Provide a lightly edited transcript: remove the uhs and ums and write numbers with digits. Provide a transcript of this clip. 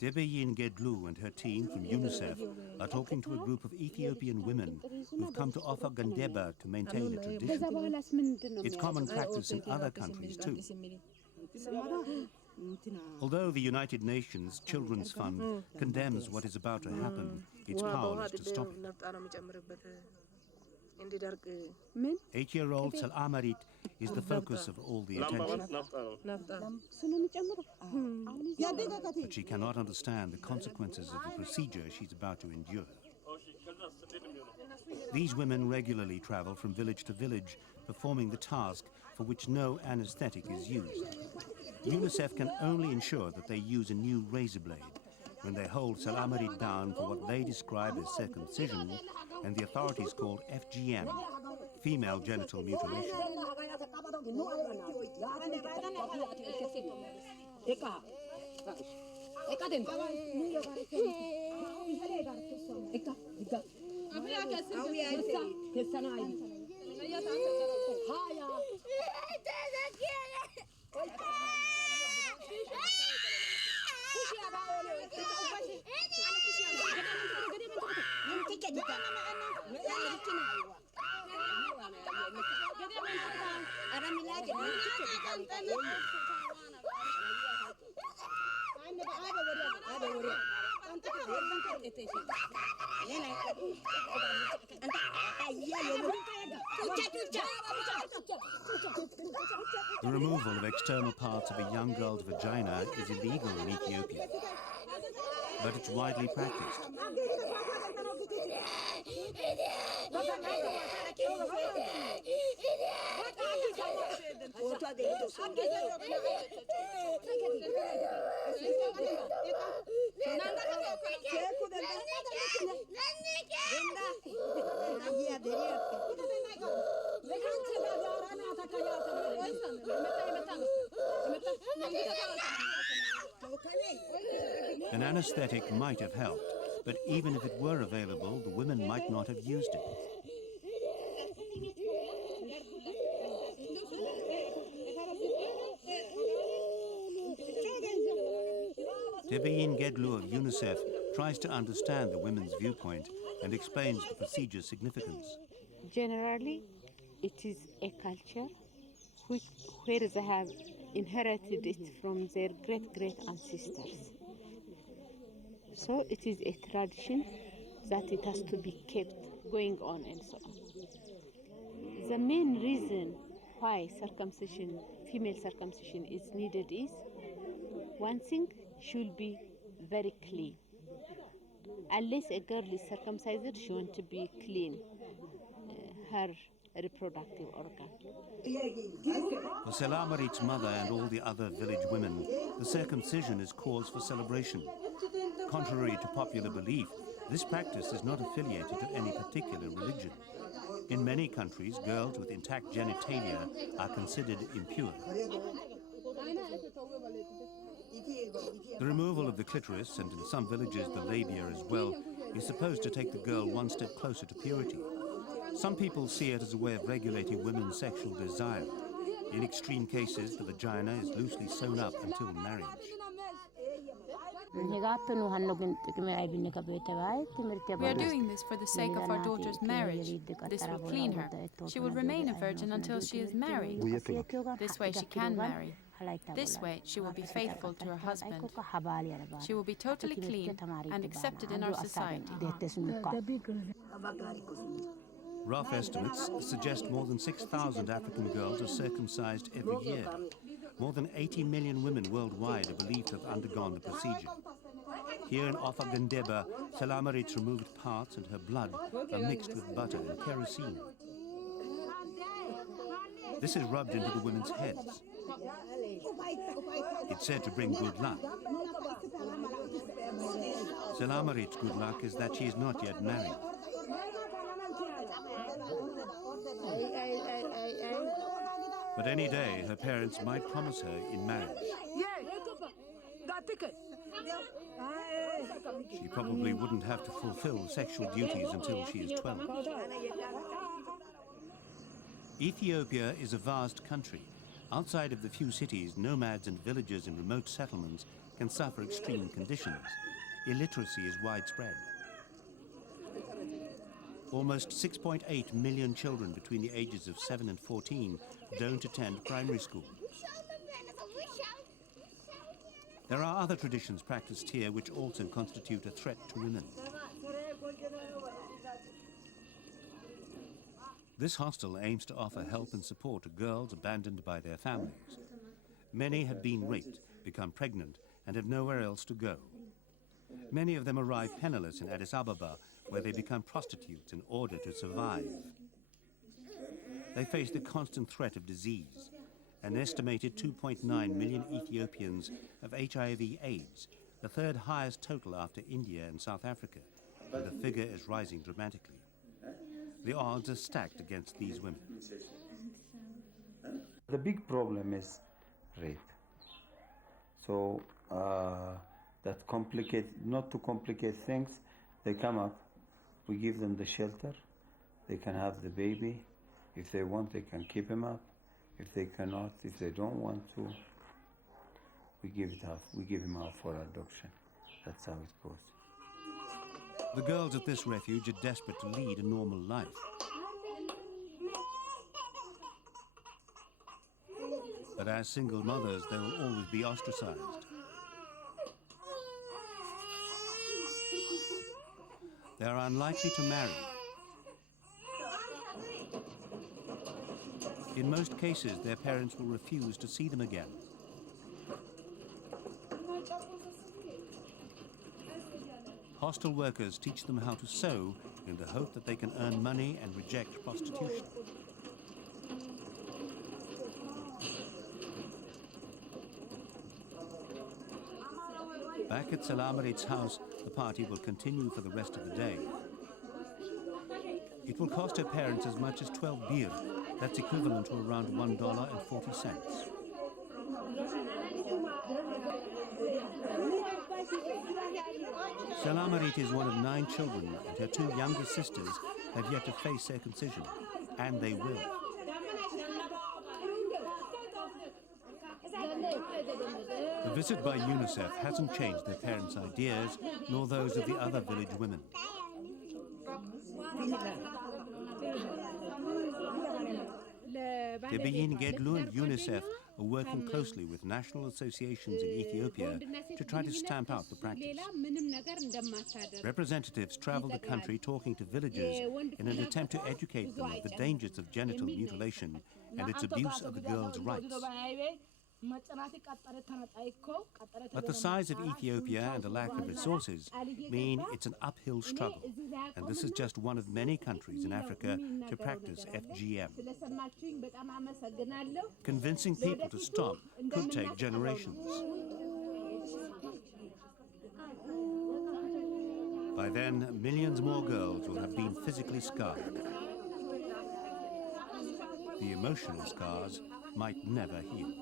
Tebeyin Gedlu and her team from UNICEF are talking to a group of Ethiopian women who've come to Offa Gendeba to maintain a tradition. It's common practice in other countries too. Although the United Nations Children's Fund condemns what is about to happen, it's powerless to stop it. 8-year-old Selamarit is the focus of all the attention. But she cannot understand the consequences of the procedure she's about to endure. These women regularly travel from village to village, performing the task for which no anesthetic is used. UNICEF can only ensure that they use a new razor blade when they hold Selamarit down for what they describe as circumcision and the authorities call FGM, female genital mutilation. The removal of external parts of a young girl's vagina is illegal in Ethiopia, but it's widely practiced. An anesthetic might have helped, but even if it were available, the women might not have used it. Tebeyin Gedlu of UNICEF tries to understand the women's viewpoint and explains the procedure's significance. Generally, it is a culture where they have inherited it from their great-great ancestors. So it is a tradition that it has to be kept going on and so on. The main reason why female circumcision is needed is, one thing should be very clean. Unless a girl is circumcised, she wants to be clean, her reproductive organ. For Selamarit's mother and all the other village women, the circumcision is cause for celebration. Contrary to popular belief, this practice is not affiliated to any particular religion. In many countries, girls with intact genitalia are considered impure. The removal of the clitoris, and in some villages the labia as well, is supposed to take the girl one step closer to purity. Some people see it as a way of regulating women's sexual desire. In extreme cases, the vagina is loosely sewn up until marriage. We are doing this for the sake of our daughter's marriage. This will clean her. She will remain a virgin until she is married. This way she can marry. This way she will be faithful to her husband. She will be totally clean and accepted in our society. Rough estimates suggest more than 6,000 African girls are circumcised every year. More than 80 million women worldwide are believed to have undergone the procedure. Here in Offa Gendeba, Selamarit's removed parts and her blood are mixed with butter and kerosene. This is rubbed into the women's heads. It's said to bring good luck. Selamarit's good luck is that she is not yet married. But any day, her parents might promise her in marriage. She probably wouldn't have to fulfill sexual duties until she is 12. Ethiopia is a vast country, Outside of the few cities, nomads and villagers in remote settlements can suffer extreme conditions. Illiteracy is widespread. Almost 6.8 million children between the ages of 7 and 14 don't attend primary school. There are other traditions practiced here which also constitute a threat to women. This hostel aims to offer help and support to girls abandoned by their families. Many have been raped, become pregnant, and have nowhere else to go. Many of them arrive penniless in Addis Ababa, where they become prostitutes in order to survive. They face the constant threat of disease. An estimated 2.9 million Ethiopians have HIV/AIDS, the third highest total after India and South Africa, and the figure is rising dramatically. The odds are stacked against these women. The big problem is rape. So not to complicate things, they come up, we give them the shelter, they can have the baby. If they want, they can keep him up. If they cannot, if they don't want to, we give him out for adoption. That's how it goes. The girls at this refuge are desperate to lead a normal life. But as single mothers, they will always be ostracized. They are unlikely to marry. In most cases, their parents will refuse to see them again. Hostel workers teach them how to sew in the hope that they can earn money and reject prostitution. Back at Selamarit's house, the party will continue for the rest of the day. It will cost her parents as much as 12 bir. That's equivalent to around $1.40. Selamarit is one of 9 children, and her 2 younger sisters have yet to face circumcision, and they will. The visit by UNICEF hasn't changed their parents' ideas, nor those of the other village women. Tebeyin Gedlu and UNICEF are working closely with national associations in Ethiopia to try to stamp out the practice. Representatives travel the country talking to villagers in an attempt to educate them of the dangers of genital mutilation and its abuse of the girls' rights. But the size of Ethiopia and a lack of resources mean it's an uphill struggle, and this is just one of many countries in Africa to practice FGM. Convincing people to stop could take generations. By then, millions more girls will have been physically scarred. The emotional scars might never heal.